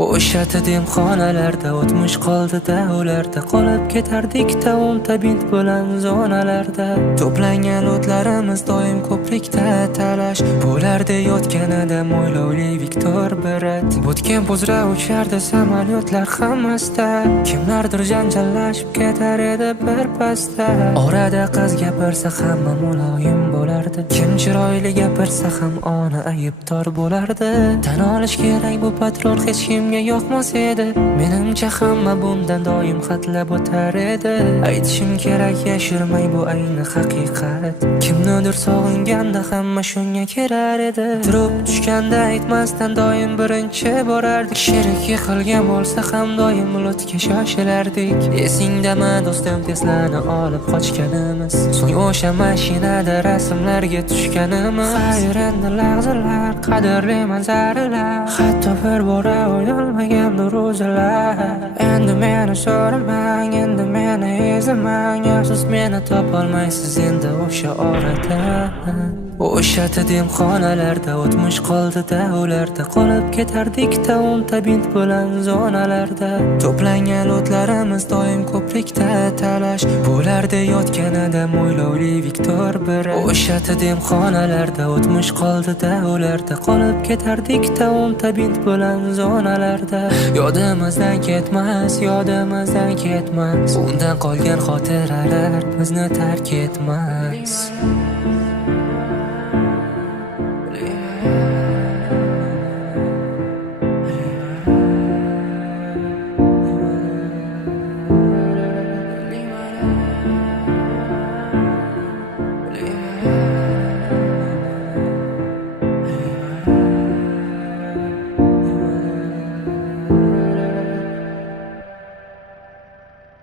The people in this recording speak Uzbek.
O'sha demxonalarda o'tmish qoldi-da, ularda qolib ketardik-da, o'nta bint bilan zonalarda. To'plangan o'tlarimiz doim ko'prikda talash bo'lardi, yotganida mo'ylovli Viktor Berat. Butgan uzra uchardi samolyotlar hammasda, kimlardir janjallashib ketar edi birpasda. Orada qiz gapirsa hamma muloyim bo'lardi, kim chiroyli gapirsa ham ona aybdor bo'lardi. Tan olish kerak, bu patrul hech kimga yoqmas edi. Menimcha hamma bundan doim xatlab o'tar edi. Aytishim kerak, yashirmay, bu ayni haqiqat. Kimnidir sog'inganda hamma shunga kelar edi. Turib tushganda aytmasdan doim birinchi borardik. Sherik yiqilgan bo'lsa ham doim bulutga shoshilardik. Esingdami do'stim, Tesla'ni olib qochganimiz, so'ng o'sha mashinada rasmlarga tushganimiz. Xayr, endi lahzalar, qadrli manzaralar, hatto bir bora o'yolmagan ro'zalar. Endi meni so'ramang, endi meni izlamang, afsus meni topolmaysiz endi o'sha orada. O'sha demxonalarda o'tmish qoldi-da, ularda qolib ketardik-da, o'nta bint bilan zonalarda. To'plangan o'tlarimiz doim ko'prikda talash bo'lardi, yotganida mo'ylovli Viktor Berat. O'sha demxonalarda o'tmish qoldi-da, ularda qolib ketardik-da, o'nta bint bilan zonalarda. Yodimizdan ketmas, yodimizdan ketmas, undan qolgan xotiralar bizni tark etmas.